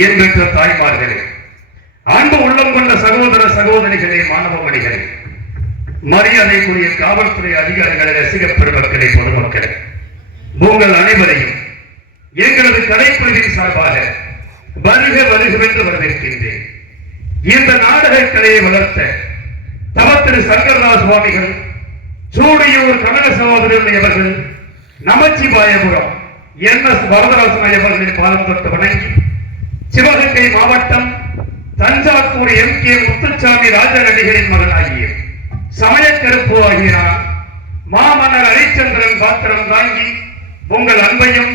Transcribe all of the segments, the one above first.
இயல்பெற்ற தாய்மார்களே, அன்பு உள்ளம் கொண்ட சகோதர சகோதரிகளே, மாணவ மணிகளே, மரியாதைக்குரிய காவல்துறை அதிகாரிகளே, ரசிக பெருமக்களே, பொதுமக்களே, உங்கள் அனைவரையும் எங்களது கலைக்குழுவின் சார்பாக வருக வருகவென்று வரவேற்கின்றேன். இந்த நாடக கலையை வளர்த்த தவத்திரு சங்கரதாஸ் சுவாமிகள், சூடியூர் கனக சகோதரர்கள் அவர்கள், நமச்சிவாயபுரம் என்.எஸ். வரதராசன் அவர்களின் பாதம் தொட்டு வணங்கி, சிவகங்கை மாவட்டம் தஞ்சாவூர் எம்.கே. முத்துச்சாமி ராஜநடிகரின் மகனாகிய சமயக்கருப்பு ஆகிய நான் மாமன்னர் ஹரிச்சந்திரன் பாத்திரம் தாங்கி உங்கள் அன்பையும்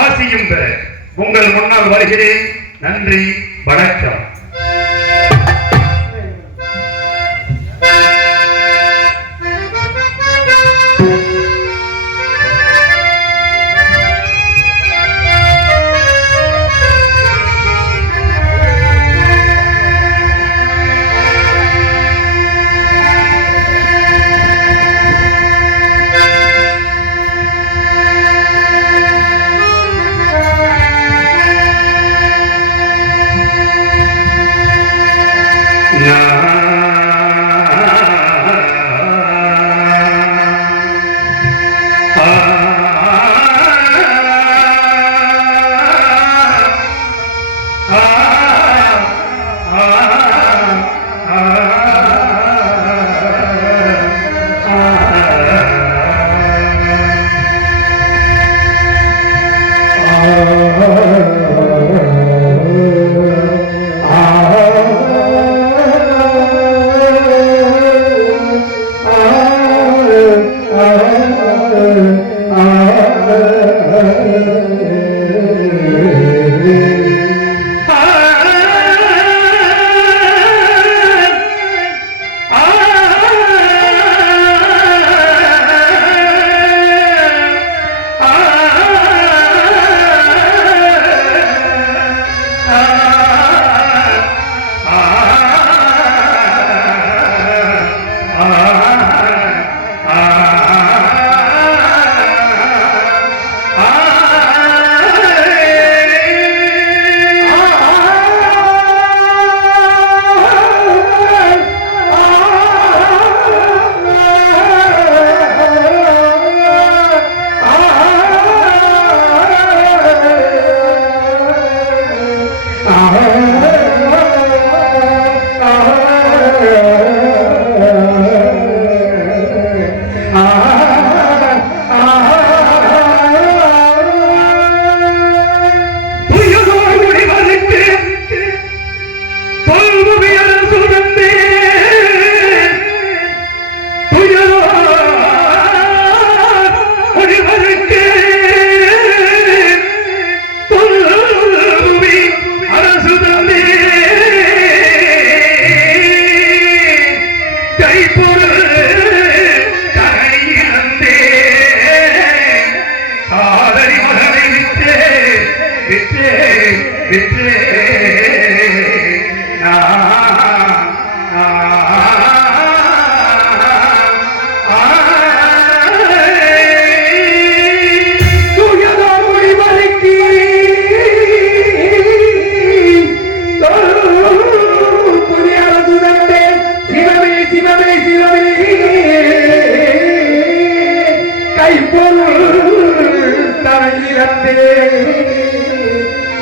ஆசியும் பெற உங்கள் முன்னால் வருகிறேன். நன்றி, வணக்கம்.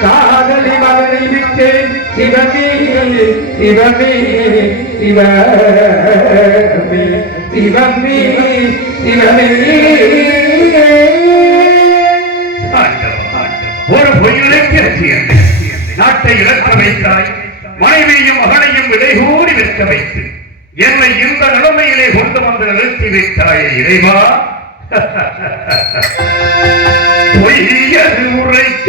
காதலி மகனை விட்டு சிவமே சிவமே சிவமே சிவமே சிவமே. ஒரு பொய்யுரைக்கு நாட்டை இழக்க வைத்தாய், மனைவியையும் மகனையும் விலைகூடி விற்க வைத்து என்னை இந்த நிலைமையிலே கொண்டு வந்து நிறுத்தி வைத்தாய் இறைவா. பொய்யது உரைக்க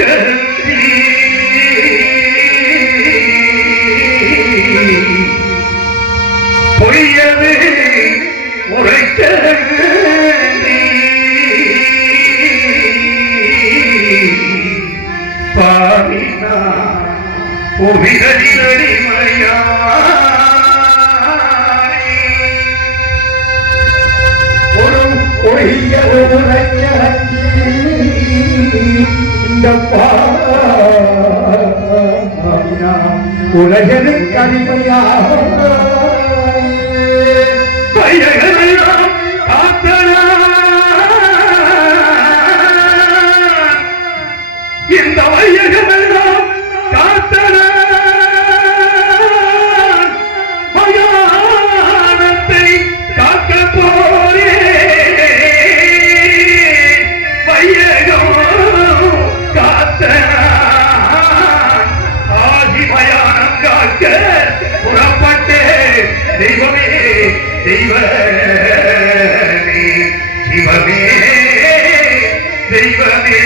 பொய்யது உரைக்க பாவினா புவிதடி மழையா ஒரு பொய்ய உரைக்க இந்த உலகனுக்கு அடிமையாக பையகமெல்லாம் காத்தனா இந்த வையகமெல்லாம் காத்தனா மயானத்தை காக்க போரே வையகம் காத்தனா ஆகி மயானம் காக்க புறப்பட்டே தெய்வமே தெய்வமே சிவமே தெய்வமே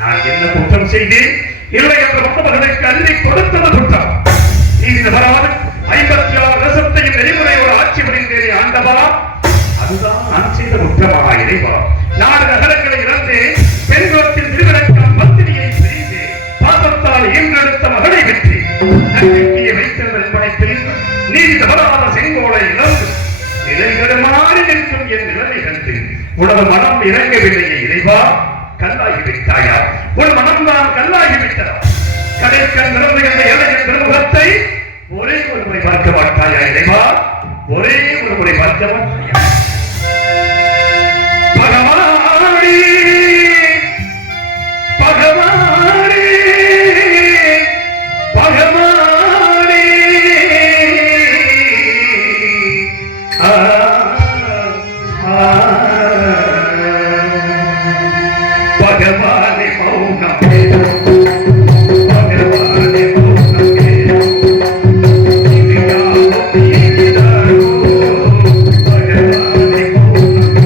நான் என்ன குற்றம் செய்தேன்? இல்லை என்ற மகனுக்கு அள்ளி கொடுத்தது குற்றம். நீதி நகராது 56 ரசத்தையும் நெறிமுறையோடு ஆட்சி புரிந்தேனே ஆண்டவா, அதுதான் நான் செய்த குற்றமாக இறைவா. 4 நகரங்களை இழந்தேன். நம்பிக்கையை வைத்திருந்த படைப்பில் நீதி தவறாத செங்கோலை இழந்து நிலைகளுமாறி நிற்கும் என் நிலைமை கண்டு உனது மனம் இறங்கவில்லையே இறைவா, கல்லாகிவிட்டாயா? உன் மனம்தான் கல்லாகிவிட்டதா? கடைக்கண் நிறந்த இந்த இளைஞர் திருமுகத்தை ஒரே ஒரு முறை பார்க்க மாட்டாயா இறைவா? ஒரே ஒரு முறை பார்க்க மாட்டாயா? பகவானே பகவானே பகவானே பகவானே மௌனமே பகவானே மௌனமே பகவானே மௌனமே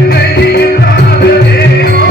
அழுகையில்லாத தேவா,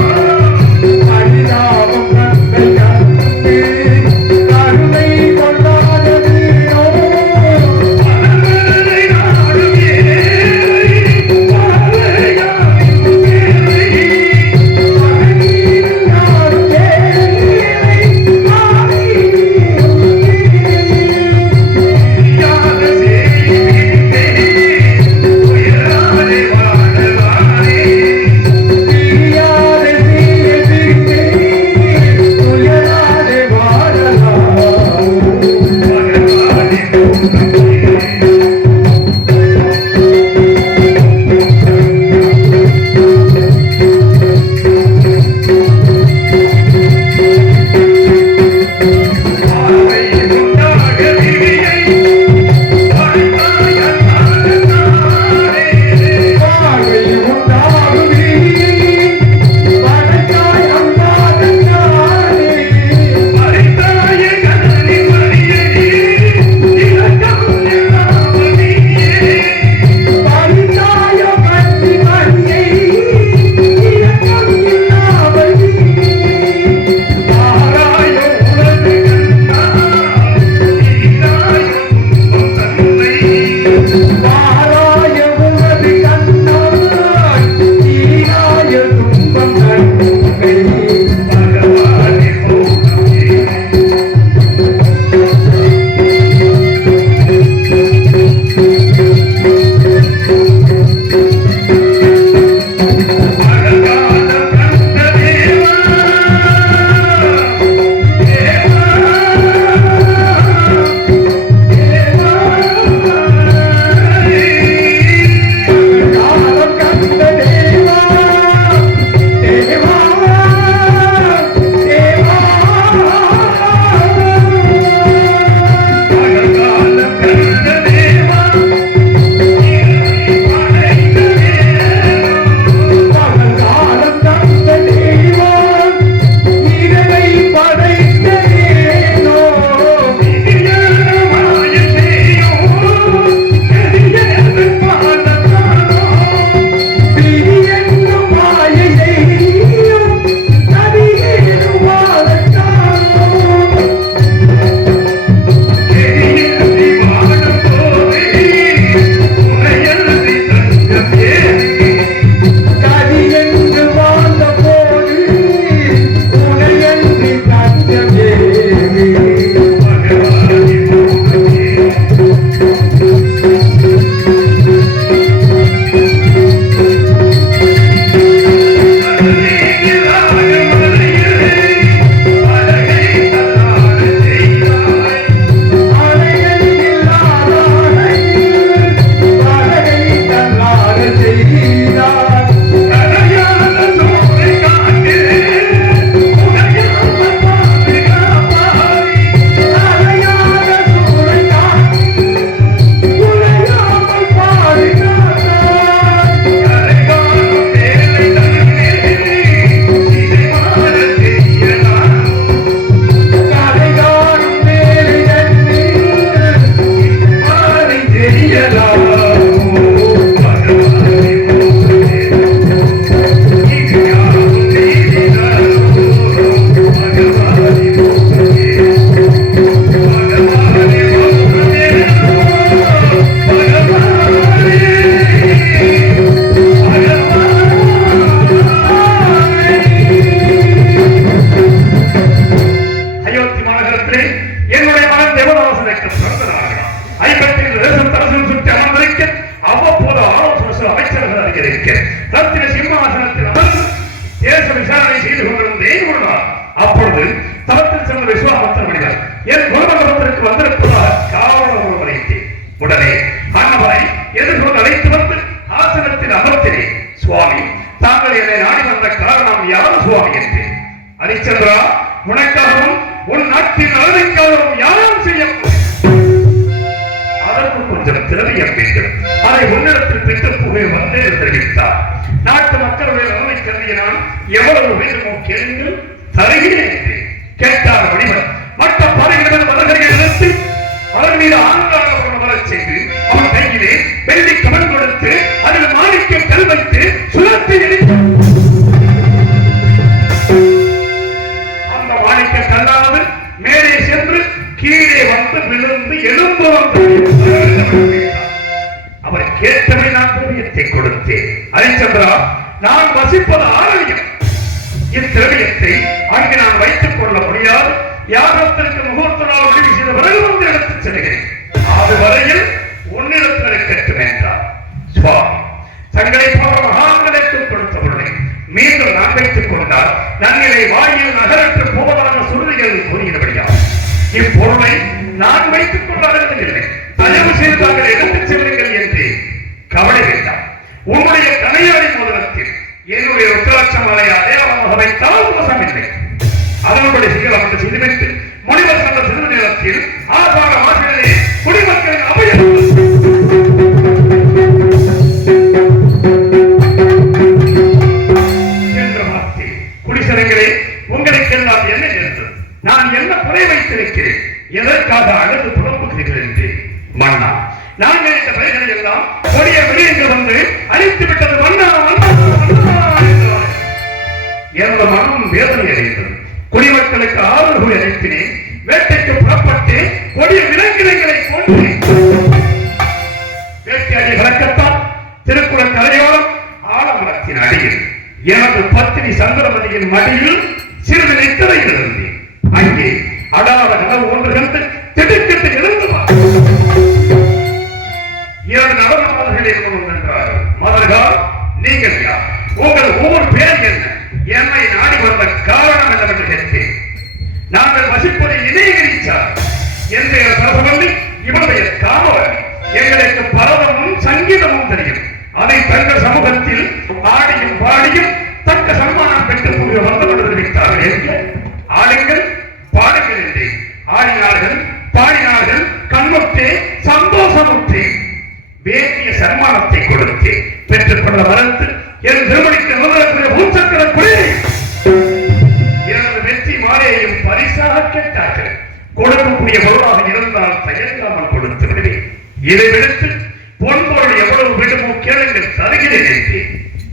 ஏன் கொள்வார்? அப்பொழுது தளத்தில் சென்ற விஸ்வாமித்திர முனிவர் என் குலமண்டபத்திற்கு வந்திருப்பதாக காவலர் ஒருவரைத்தேன். உடனே அண்ணவரை எதிர்கொண்டு அழைத்து வந்து ஆசனத்தில் அமர்த்தினேன். சுவாமி, தாங்கள் என்னை நாடி வந்த காரணம் யார் சுவாமி என்றேன். ஹரிச்சந்திரா, உனக்காகவும் உன் நாட்டின் நலனுக்காகவும் யாரும் செய்ய அதற்கு கொஞ்சம் திரவியம் வேண்டும். அதை உன்னிடத்தில் பெற்று புகை வந்தே தெரிவித்தார். நாட்டு மக்களுடைய நலனை கருதிய நான் எவ்வளவு வேண்டுமோ கேளுங்கள், தருகிறேன் என்று கேட்டார் முனிவர். மற்ற படைகளிடம் மலர்களை நிறுத்தி அவர் மீது ஆங்காரம் வரச் செய்து அவன் கையிலே வெள்ளி கமன் கொடுத்து அதில் மாணிக்க கல் வைத்து சுழற்றி அந்த மாணிக்க கல்லானது மேலே சென்று கீழே வந்து விழுந்து எலும்பு வந்து அவர் கேட்டவை நான் திரவியத்தை கொடுத்தேன். ஹரிச்சந்திரா, நான் வசிப்பது ஆலயம். இத்திரவியத்தை அங்கு நான் வைத்துக் கொள்ள முடியாது. யாகத்திற்கு முகூர்த்த நாள் உதவி செய்த பிறகு வந்து எடுத்துச் செல்கிறேன். அதுவரையில் உன்னிடத்தில் இருக்கட்டும் என்றார். சுவாமி, தங்களை போன்ற மகான்களுக்கு கொடுத்த பொருளை மீண்டும் நான் வைத்துக் கொண்டால் நன்னிலை வாயில் நகரற்று போவதாக சுருதிகள் கூறியபடியால் இப்பொருளை நான் வைத்துக் கொள்ள அனுமதியில்லை. தயவு செய்து தாங்கள் எடுத்துச் செல்லுங்கள் என்று கவலை வேண்டாம். உன்னுடைய கனையாடி மோதிரத்தில் என்னுடைய ருத்ராட்ச மாலை அடையாளமாக வைத்தால் மோசமில்லை. அதன்படி சிங்களம் செய்துவிட்டு முனிவர் சென்ற சிறு நேரத்தில் ஆசார வாசலிலே குடிமக்களின் அபயம் என்ற வார்த்தை, குடிசனங்களே, உங்களுக்கெல்லாம் என்ன இருந்தது? நான் என்ன குறை வைத்திருக்கிறேன்? எதற்காக அழுது புலம்புகிறீர்கள் என்று. மன்னா, நாங்கள் இந்த பயிர்களை எல்லாம் கொடிய விடயங்கள் வந்து அழித்து விட்டது. மன்னா என்ற மனம் வேதனை அடைந்தது. குடிமக்களுக்கு ஆதரவு அளித்தினேன். வேட்டைக்கு புறப்பட்டு கொடிய விலங்கினங்களை கொண்டு வேட்டையாடி வழக்கத்தால் திருக்குறள் கரையோரம் ஆலமரத்தின் அடியில் எனது பத்தினி சந்திரமதியின் மடியில் சிறிது நித்திரை இருந்தேன். அங்கே அடாத கனவு ஒன்று கண்டு திடுக்கிட்டு எழுந்து இரண்டு நடன மலர்களில் கொண்டு நின்றார்கள். மலர்கள், நீங்கள் யார்? உங்கள் ஒவ்வொரு பேர் என்ன? என்னை நாடி வந்த காரணம் என்னவென்று கேட்டேன். நாங்கள் வசிப்பது இணையகிரிச்சார். என்னுடைய சரபவல்லி, இவனுடைய காமவல்லி. எங்களுக்கு பரவமும் சங்கீதமும் தெரியும். அதை தங்கள் சமூகத்தில் ஆடியும் பாடியும் தக்க சன்மானம் பெற்று கூடிய வந்தவர்கள் தெரிவித்தார்கள். ஆடுங்கள், பாடுங்கள் என்று ஆடினார்கள், பாடினார்கள். கண்ணுற்றே சந்தோஷமுற்றே வேண்டிய சன்மானத்தை கொடுத்து பெற்றுக் கொள்ள மறுத்து என் திருமணிக்கு முதலக்கூடிய பூச்சக்கர குடி எனது வெற்றி மாலையையும் பரிசாக கேட்டார்கள். கொடுக்கக்கூடிய பொருளாக இருந்தால் தயங்காமல் கொடுத்து விடுவேன். இதை விடுத்து பொன்பொருள் எவ்வளவு வேண்டுமோ கேளுங்கள், தருகிறேன் என்று.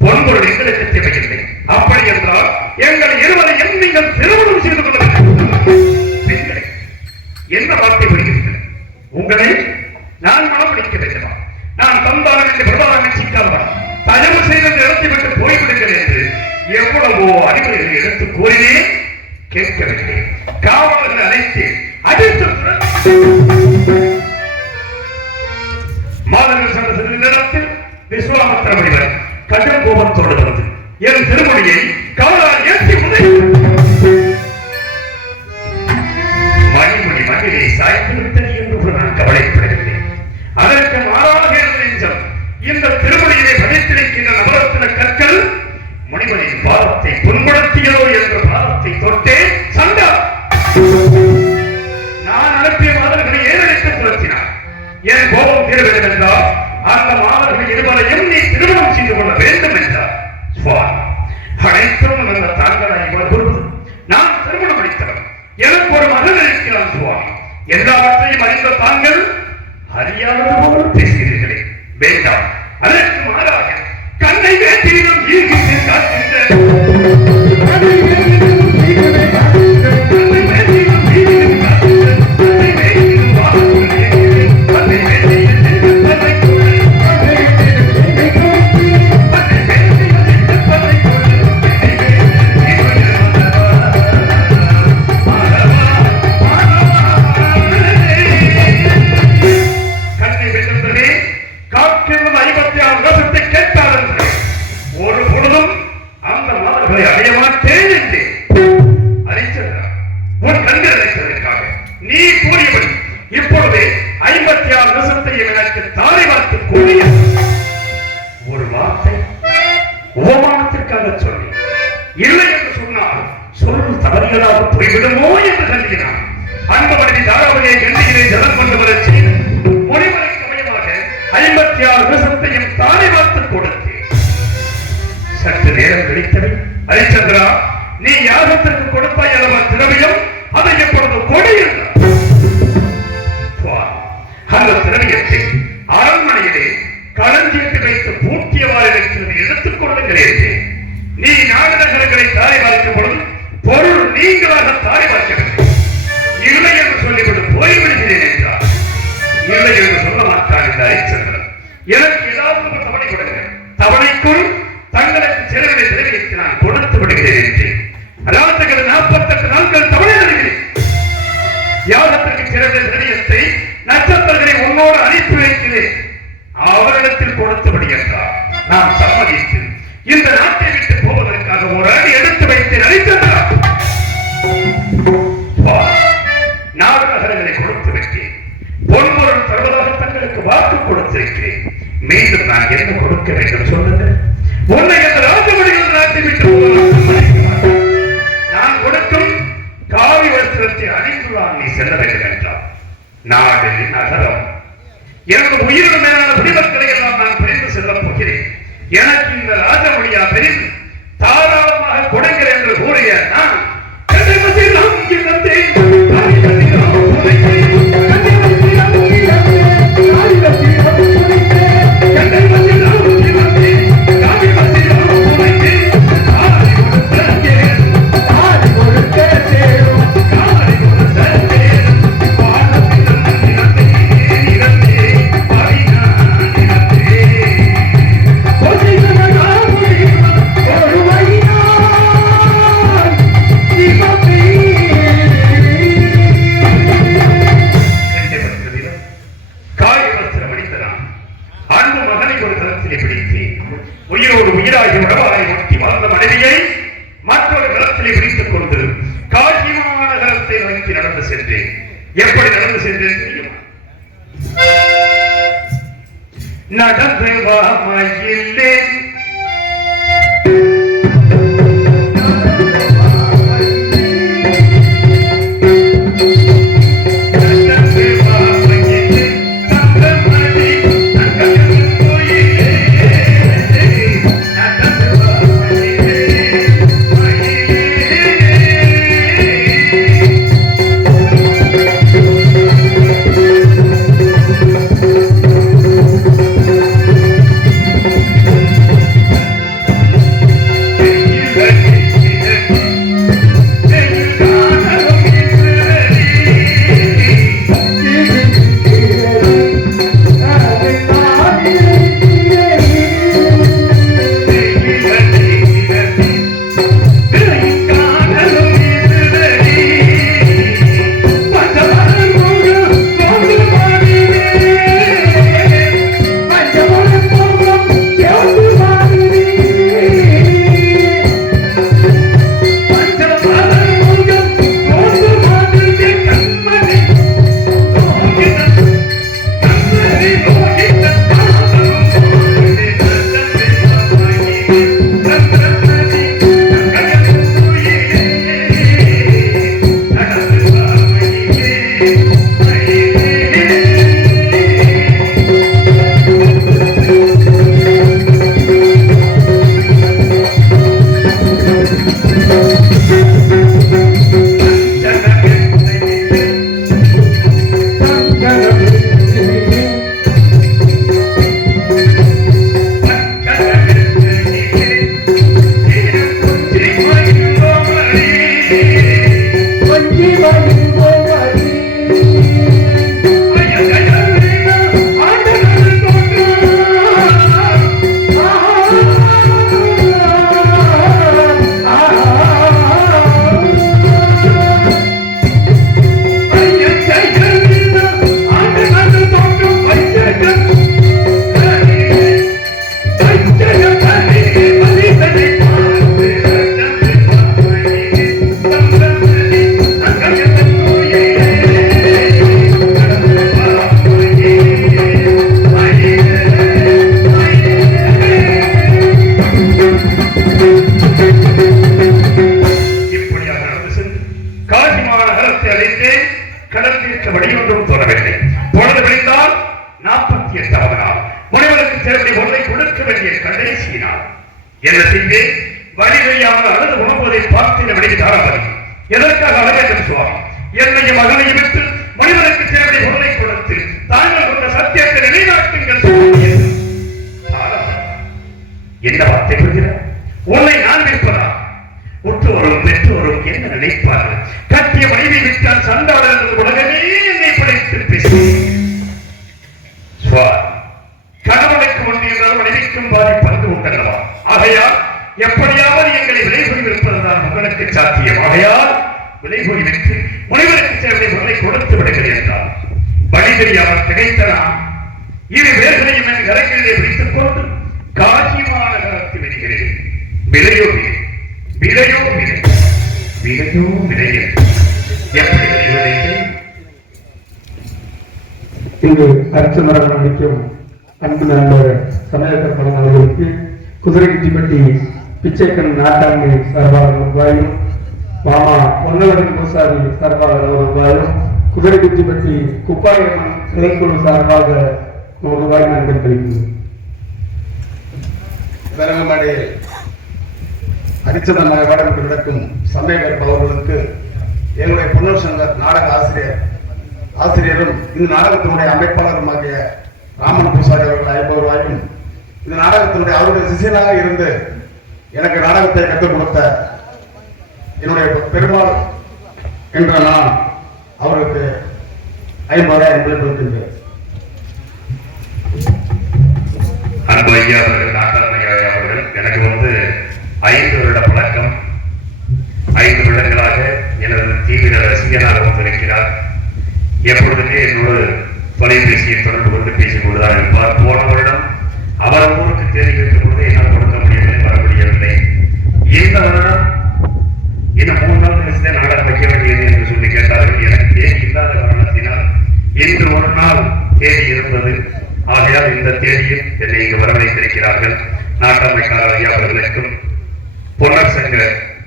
பொன்பொருள் எங்களுக்கு தேவையில்லை. அப்படி என்றால் எங்கள் இருவரையும் நீங்கள் திருமணம் செய்து கொள்ள பெண்களை என்ன வார்த்தை புரிகிறீர்கள்? உங்களை நான் மனம் பிடிக்க வேண்டுமா? நான் தந்தார்கள் என்று பிரதான நிச்சயிக்காதவன் தயவு செய்து நிறுத்தி விட்டு போய்விடுங்கள் என்று எவ்வளவோ அறிவுரைகளை எடுத்து கூறினேன், கேட்கவில்லை. காவலர்கள் அழைத்து அடித்து மாதங்கள் சென்ற சிறிது நேரத்தில் விஸ்வாமித்திர முனிவர் கடும் கோபத்தோடு வந்து என் திருமொழியை காவலால் ஏற்றி மணிமணி மண்ணிலே சாய்த்து விட்டது என்று நான் கவலைப்படவில்லை. அதற்கு மாறாக நெஞ்சம் இந்த திருமணியிலே பதித்திருக்கின்ற நவரத்தின கற்கள் முனிவரின் பாதத்தை புண்படுத்தியதோ என்ற பாதத்தை தொட்டே சண்டா நான் அனுப்பிய மாதர்களை ஏறெடுத்து துரத்தினார். என் கோபம் தீர வேண்டும் என்றால் அந்த மாதர்கள் இருவரையும் நீ திருமணம் செய்து கொள்ள வேண்டும் என்றார். அனைத்தும் நல்ல தாங்களாய் வருவது. நான் திருமணம் அளித்தவன். எனக்கு ஒரு மகன் இருக்கிறான் சுவாமி. எல்லாவற்றையும் அறிந்த தாங்கள் அறியாத போல் பேசுகிறீர்களே, வேண்டாம். அதற்கு மாறாக கண்ணை வேட்டியிலும் ஈகின்ற அடைய மாட்டேன் என்று இல்லை என்று சொன்னால் சொல் தவறியதாக போய்விடுமோ என்று கருதினான். அன்பமணி தாராவதியை கண்டிகளை ஜலம் கொண்டு வரச் செய்து முடிவரைக்கு அமையமாக 56 விஷத்தையும் தானே பார்த்துக் கொடுத்தேன். சற்று நேரம் கழித்தவை, ஹரிச்சந்திரா, நீ யாகத்திற்கு கொடுத்தாய் அல்லவா திரவியம், அதை எப்பொழுது கொடு என்றார். அந்த திரவியத்தை அரண்மனையிலே களஞ்சியத்தை வைத்து பூட்டியவாறு இருக்கிறது, எடுத்துக் கொள்ளுங்கள் என்றேன். நீ நாடகங்களை தாரை பார்க்கும் பொழுது பொருள் நீங்களாக தாரை பார்க்க வேண்டும். இல்லை என்று சொல்லிவிட்டு போய்விடுகிறேன் என்றார். இல்லை என்று சொல்ல மாட்டான் இந்த ஹரிச்சந்திரன். எனக்கு ஏதாவது ஒரு தவணை கொடுங்க, தவணைக்குள் தங்களுக்கு செலவினை திரவியத்தை நான் கொடுத்து விடுகிறேன் என்றேன். அதாவது 48 நாட்கள் தவணை தருகிறேன். யாகத்திற்கு சிறந்த திரவியத்தை நட்சத்திரங்களை உன்னோடு அனுப்பி வைக்கிறேன், அவரிடத்தில் கொடுத்து விடுகின்றார். நான் சம்மதித்து இந்த நாட்டை விட்டு போவதற்காக ஒரு அடி எடுத்து வைத்து நடித்தார். நாடகங்களை கொடுத்து வைத்தேன், பொன்பொருள் தருவதாக தங்களுக்கு வாக்கு கொடுத்திருக்கிறேன். மீண்டும் நான் என்ன கொடுக்க வேண்டும் சொல்லுங்கள். உன்னை அந்த ராஜமணிகள் நாட்டை விட்டு போவதற்கு நான் கொடுக்கும் காவி வஸ்திரத்தை அணிந்துதான் நீ செல்ல வேண்டும் என்றார். நாடு நகரம் எனது உயிரின் மேலான குடிமக்களை எல்லாம் நான் பிரிந்து செல்லப் போகிறேன். எனக்கு இந்த ராஜமொழியா பிரிந்து தாராளமாக கொடுங்கள் என்று கூறிய நான் உயிரோடு உயிராகி உடவாரை ஒட்டி வாழ்ந்த மனைவியை மற்றொரு களத்திலே பிடித்துக் கொண்டு காட்சி மாநகரத்தை நோக்கி நடந்து சென்றேன். எப்படி நடந்து சென்றேன் தெரியுமா? நடந்து வாமையிலே அவர்கள் அழுது உணர்வதை பார்த்து மனைவி தாராபதி எதற்காக அழகேற்றம் சுவாமி என்னையும் மகனையும் விட்டு மனிதனுக்கு சேவை பொருளை கொடுத்து தாங்கள் கொண்ட சத்தியத்தை நிலைநாட்டுங்கள் என்ன வார்த்தை பெறுகிறார் உன்னை நான் விற்பதா உற்றோரும் பெற்றோரும் என்ன நினைப்பார்கள் கட்டிய மனைவி விட்டால் சண்டாளர் என்று உலகமே என்னை படைத்து பேசுகிறேன் கணவனுக்கு ஒன்று என்றால் மனைவிக்கும் பாதி பங்கு உண்டல்லவா ஆகையால் எப்படியாவது எங்களை விலை புரிவிருப்பதுதான் உங்களுக்கு சாத்தியம் ஆகையால் விலை புரிவித்து முனிவருக்கு சேவை பொருளை கொடுத்து விடுங்கள் என்றார் வழி தெரியாமல் கிடைத்தனா இரு வேர்களையும் என் கரங்களிலே பிடித்துக் கொண்டு காட்சி மாநகரத்தில் விடுகிறேன் விலையோ விலையோ விலை விலையோ விலை எப்படி விளைகிறேன் இங்கு அர்ச்சமரம் அளிக்கும் அன்பு நண்பர் சமயக்கற்பன் அவர்களுக்கு குதிரைக்குட்டிப்பட்டி பிச்சைக்கண் நாட்டாண்மை சார்பாளர் ரூபாயும் மாமா பொன்னவரின் பூசாரி சார்பாளர் ரூபாயும் குதிரைக்குட்டிப்பட்டி குப்பாயம்மன் கிளைக்குழு சார்பாக ரூபாய் நன்றி தெரிவிக்கிறேன். பெருமாடி அரிச்சதன் வேடம் கிடக்கும் சமயக்கற்ப அவர்களுக்கு எங்களுடைய பொன்னூர் சங்கர் நாடக ஆசிரியரும் இந்த நாடகத்தினுடைய அமைப்பாளருமாகிய ராமன் பூசாரி அவர்கள் 50 ரூபாயும் இந்த நாடகத்தினுடைய அவருடைய சிஷியனாக இருந்து எனக்கு நாடகத்தை கற்றுக் கொடுத்த என்னுடைய பெருமாள் என்ற நான் அவருக்கு 50 ரூபாய் என்பதை கொடுக்கின்றேன். அன்பு ஐயா அவர்கள் நாட்டாண்மையா அவர்கள் எனக்கு 5 வருட பழக்கம் 5 வருடங்களாக எனது தீவிர ரசிகனாக வந்திருக்கிறார். எப்பொழுதுமே என்னோடு தொலைபேசியை தொடர்பு கொண்டு பேசிக் கொண்டுதான் இருப்பார். போன வருடம் அவர் ஊருக்கு தேடி வைக்கும் பொழுது என்னால் கொடுக்க முடியவில்லை, வர முடியவில்லை. இந்த வருடம் இன்னும் 3 நாள் கழிச்சு நாடகம் வைக்க வேண்டியது என்று சொல்லி கேட்டார்கள். எனக்கு தேதி இல்லாத காரணத்தினால் இன்று ஒரு நாள் தேதி இருந்தது. ஆகையால் இந்த தேதியில் என்னை இங்கு வரவழைத்திருக்கிறார்கள். நாட்டமைக்காரர் ஐயா அவர்களுக்கும் பொன்னர் சங்க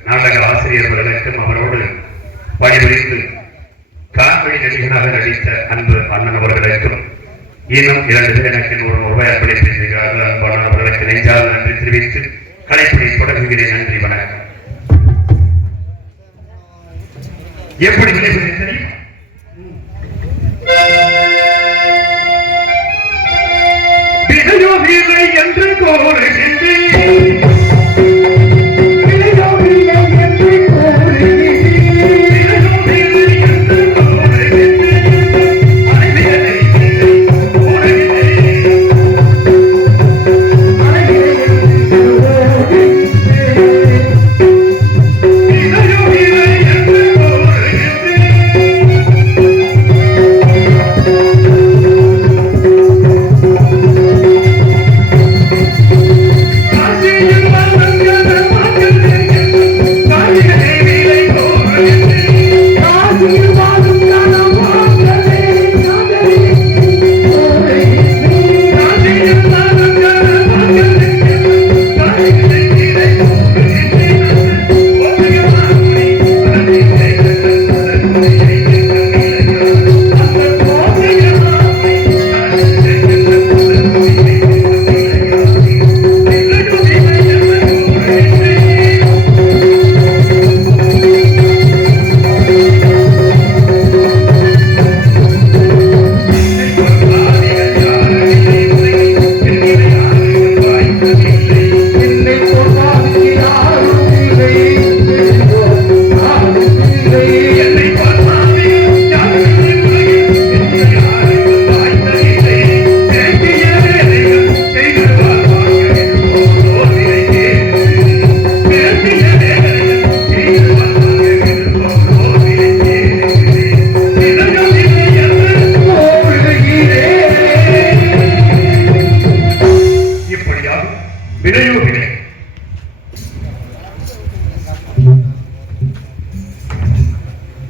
நாடக ஆசிரியர்களுக்கும் அவரோடு பணிபுரிந்து காண்படி நடிகனாக நடித்த அன்பு அண்ணன் அவர்களுக்கும் இன்னும் 2 பேர் எனக்கு 100 ரூபாய் அர்ப்பணித்திருக்கிறார்கள். அன்பான அவர்களுக்கு நெஞ்சால் நன்றி தெரிவித்து கலைப்பணி தொடங்குகிறேன். நன்றி, வணக்கம். எப்படி விளைவுகளை தெரியும்? விதையோ வீரை என்று கோருகின்றேன்,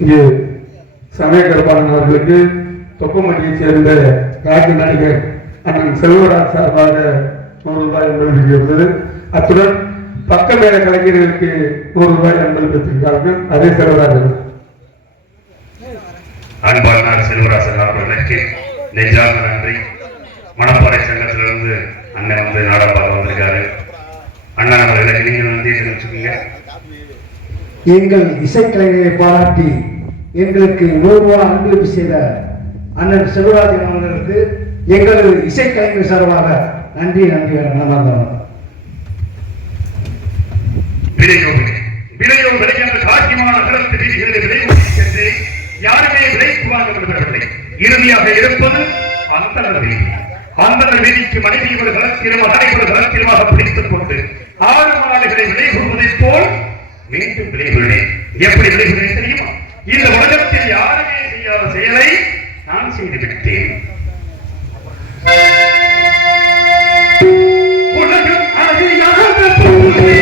இங்கு சமயக்கருப்பாளன் அவர்களுக்கு தொப்பமட்டியை சேர்ந்த நாட்டு நடிகர் அண்ணன் செல்வராஜ் சார்பாக 100 ரூபாய் அன்பளிக்கிறது. அத்துடன் பக்க மேல கலைஞர்களுக்கு 100 ரூபாய் அன்பளித்திருக்கிறார்கள். அதே செல்வராஜன். அன்பான செல்வராஜன் அவர்களுக்கு நெஞ்சார்ந்த நன்றி. மணப்பாறை சங்கத்திலிருந்து அண்ணன் நாடகம் பார்க்க வந்திருக்காரு. அண்ணன் அவர்களுக்கு நீங்கள் வந்து வச்சுக்கோங்க. எங்கள் இசைக்கலைஞரை பாராட்டி எங்களுக்கு 100 ரூபாய் அன்பளிப்பு செய்த அண்ணன் செல்வராஜன் அவர்களுக்கு எங்களது இசைக்கலைஞர் சார்பாக நன்றி மனமார்ந்த விலையோ விளையாத சாத்தியமான கலத்து வீதிகளில் விலை சென்று யாருமே விலைக்கு வாங்கப்படுகிறவில்லை. இறுதியாக இருப்பது அந்தனர் வீதி. அந்தனர் வீதிக்கு மனைவி ஒரு கலத்திலும் மகனை ஒரு கலத்திலுமாக பிடித்துக் கொண்டு 6 மாடுகளை விலை கொள்வதைப் போல் மீண்டும் விளைவுள்ளேன். எப்படி விளைவுள்ளேன் தெரியுமா? இந்த உலகத்தில் யாருமே செய்யாத செயலை நான் செய்து விட்டேன். உலகம் அறியாத பொருளே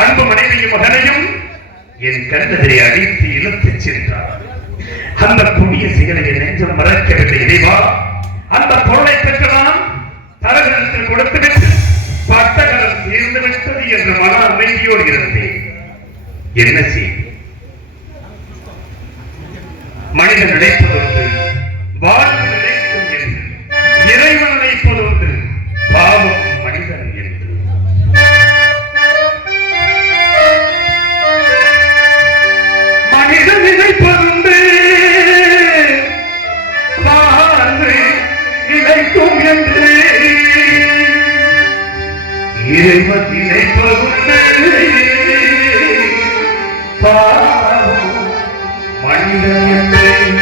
அன்பு மனைவியும் மகனையும் என் கண்ணெதிரை அடித்து இழுத்துச் சென்றார். அந்த புண்ணிய செயலை என் நெஞ்சம் மறக்கவில்லை. இறைவா, அந்த பொருளை பெற்று நான் தரகத்தில் கொடுத்துவிட்டு பட்டகரம் தீர்ந்து விட்டது என்ற மன அமைதியோடு இருந்தேன். என்ன செய்ய? மனிதன் நினைப்பதொன்று, வாழ்வு நினைக்கும் என்று, இறைவன் நினைப்பதொன்று, பாவம் மனிதன் என்று. மனிதன் நினைப்பதுண்டு, வாழ்வு நினைக்கும் என்று, இறைவன் நினைப்பதுண்டு, பாவம் மனிதன் என்று.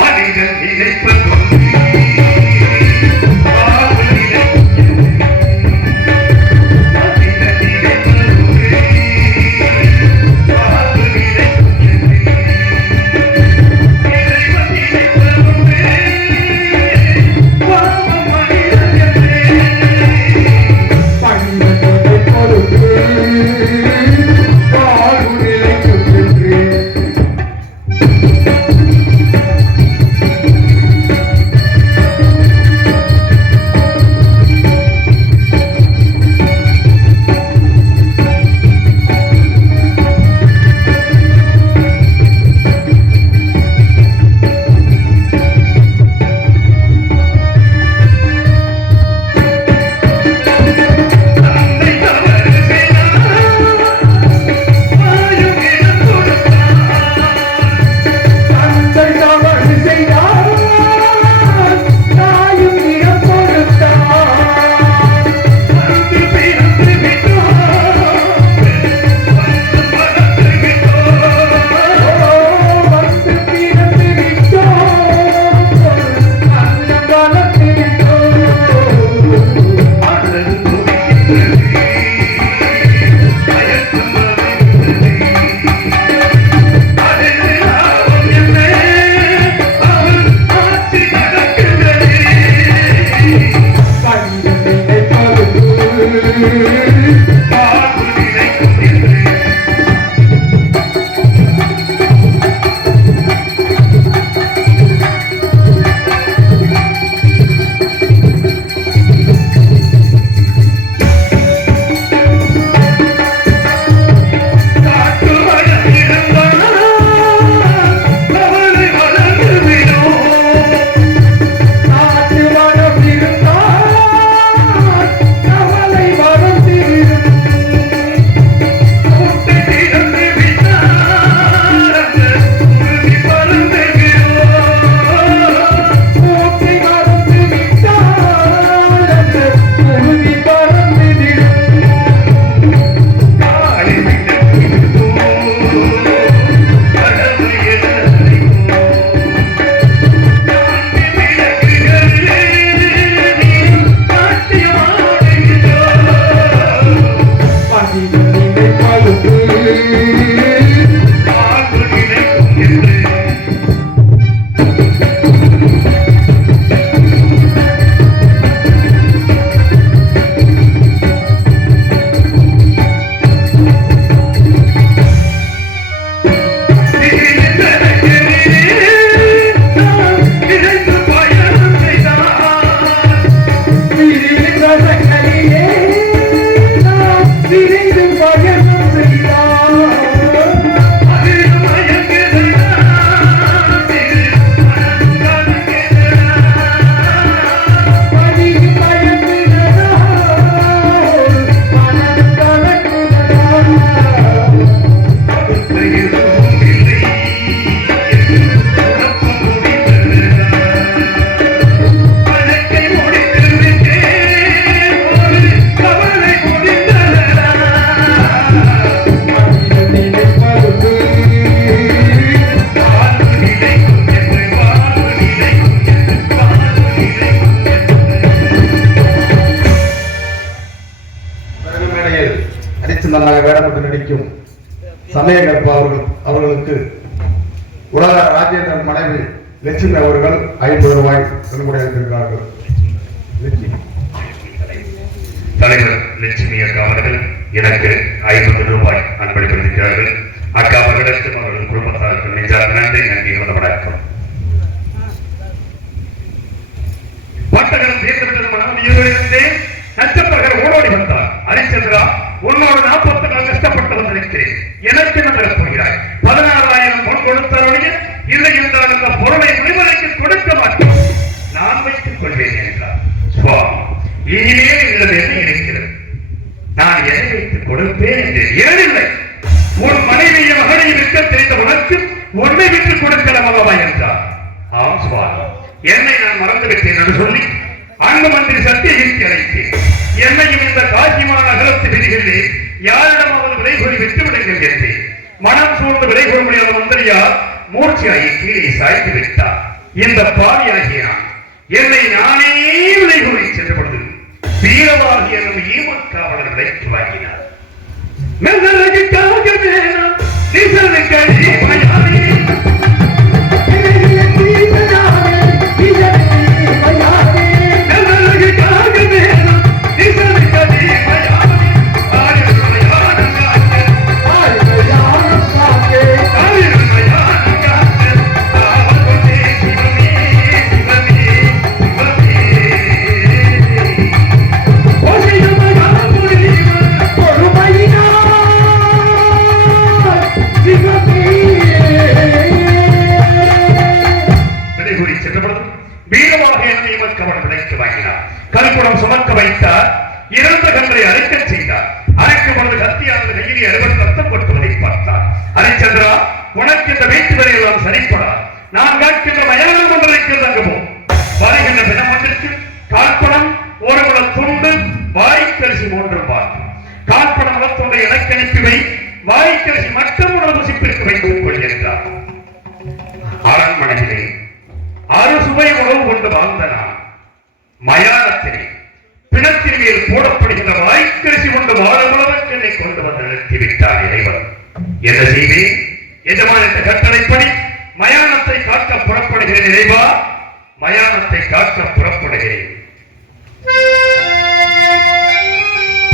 மனிதன் நினைப்பதுண்டு, மதிக்கும் சமய கற்பா அவர்களுக்கு உலக ராஜேந்திரன் மனைவி லட்சுமி அவர்கள் 50 ரூபாய் நன்கொடை அளித்திருக்கிறார்கள். தலைவர் லட்சுமி அக்கா அவர்கள் எனக்கு 50 ரூபாய் அன்பளித்திருக்கிறார்கள். அக்கா அவர்களுக்கும் அவர்கள் குடும்பத்தாருக்கு நெஞ்சார்ந்த நன்றி. வணக்கம். பட்டகரம் தேர்ந்தெடுத்த மனதிலிருந்தே நட்சத்திரங்கள் ஓடோடி வந்தார். ஹரிச்சந்திரா, உன்னோடு 40 நாள் கஷ்டப்பட்டு வந்திருக்கிறேன், எனக்கு என்ன தரப் போகிறாய்? 16,000 பொன் கொடுத்தவருடைய இல்லை என்றால் அந்த பொருளை முனிவரைக்கு கொடுக்க மாட்டோம், நான் வைத்துக் கொள்வேன் என்றார். சுவாமி, இனிமேல் உள்ளது என்ன இருக்கிறது? நான் எதை வைத்துக் கொடுப்பேன் என்று ஏனில்லை. உன் மனைவியை மகனையும் விற்க தெரிந்த உனக்கு ஒன்றை விட்டுக் கொடுக்கலாம் அல்லவா என்றார். ஆம் சுவாமி, என்னை நான் மறந்துவிட்டேன் என்று சொல்லி அங்கு மந்திரி சத்தியகீர்த்தி அழைத்தேன். என்னையும் இந்த காசிமா நகரத்து விதிகளிலே யாரிடமாவது விலை கூறி விட்டுவிடுங்கள் என்றேன். மனம் சூழ்ந்து விலை கூற முடியாத மந்திரியார் மூர்ச்சியாகி கீழே சாய்த்து விட்டார். இந்த பாவியாகிய நான் என்னை நானே விலை கூறி சென்ற பொழுது வீரவாகி என்னும் ஈமக்காவலர் விலைக்கு வாங்கினார். கல்குடம் சுமக்க வைத்தார். இறந்த கன்றை அறுக்க செய்தார். அரைக்கும் பொழுது கத்தியானது கையிலே அறுவர் ரத்தம் கொட்டுவதை பார்த்தார். ஹரிச்சந்திரா, உனக்கு இந்த வீட்டு வரையெல்லாம் சரிப்படா. நான் கேட்கின்ற மயானம் ஒன்று இருக்கிறது, அங்கு போ. வருகின்ற தினம் ஒன்றிற்கு கால்படம், ஒரு முள துண்டு, வாய்க்கரிசி 3 ரூபாய். கால்படம் முளத்துண்டை எனக்கு அனுப்பிவை, வாய்க்கரிசி மற்றொரு உணவு சிப்பிற்கு வைத்துக் கொள் என்றார். அரண்மனையிலே அறுசுவை உணவு கொண்டு வாழ்ந்த நான் மயானத்திலே பிணத்தின் மேல் போடப்படுகின்ற வாய்க்கரிசி கொண்டு வாழும் என்னை கொண்டு வந்து நிறுத்திவிட்டார் இறைவன். என்ன செய்வேன்? எஜமானித்த கட்டளைப்படி மயானத்தை காக்க புறப்படுகிறேன். இறைவா, மயானத்தை காக்க புறப்படுகிறேன்.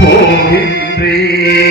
போகின்றேன்